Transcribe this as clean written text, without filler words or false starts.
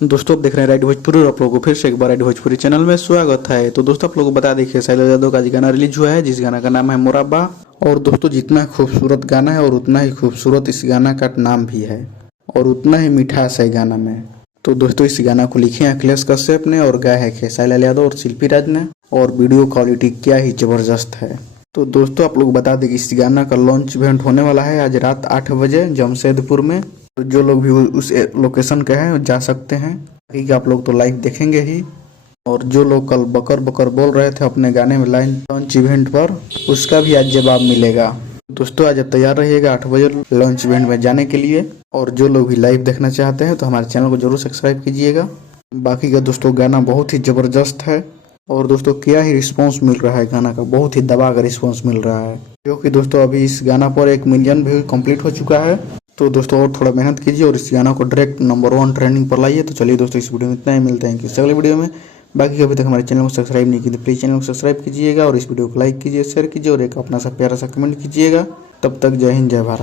दोस्तों आप देख रहे हैं राइट भोजपुरी और आप लोगों को फिर से एक बार राइट भोजपुरी चैनल में स्वागत है। तो दोस्तों आप लोगों को बता देखिए शैलेश यादव का गाना रिलीज हुआ है जिस गाना का नाम है मुराबा। और दोस्तों जितना खूबसूरत गाना है और उतना ही खूबसूरत इस गाना का नाम भी है और उतना ही मिठास है गाना में। तो दोस्तों इस गाना को लिखे हैं अखिलेश कश्यप ने और गाया है शैलेश यादव और शिल्पी राज ने। और वीडियो क्वालिटी क्या ही जबरदस्त है। तो दोस्तों आप लोग बता दें कि इस गाना का लॉन्च इवेंट होने वाला है आज रात 8 बजे जमशेदपुर में। तो जो लोग भी उस लोकेशन के हैं जा सकते हैं, कि आप लोग तो लाइव देखेंगे ही। और जो लोग कल बकर बकर बोल रहे थे अपने गाने में लाइन लॉन्च इवेंट पर, उसका भी आज जवाब मिलेगा। दोस्तों आज आप तैयार रहिएगा 8 बजे लॉन्च इवेंट में जाने के लिए। और जो लोग भी लाइव देखना चाहते हैं तो हमारे चैनल को जरूर सब्सक्राइब कीजिएगा। बाकी का दोस्तों गाना बहुत ही जबरदस्त है और दोस्तों क्या ही रिस्पांस मिल रहा है गाना का, बहुत ही दबा का रिस्पांस मिल रहा है। क्योंकि दोस्तों अभी इस गाना पर 1 मिलियन व्यू कंप्लीट हो चुका है। तो दोस्तों और थोड़ा मेहनत कीजिए और इस गाना को डायरेक्ट नंबर 1 ट्रेंडिंग पर लाइए। तो चलिए दोस्तों इस वीडियो में इतना ही, मिलते हैं कि अगले वीडियो में। बाकी अभी तक हमारे चैनल को सब्सक्राइब नहीं की तो प्लीज़ चैनल को सब्सक्राइब कीजिएगा और इस वीडियो को लाइक कीजिए, शेयर कीजिए और एक अपना सा प्यारा सा कमेंट कीजिएगा। तब तक जय हिंद जय भारत।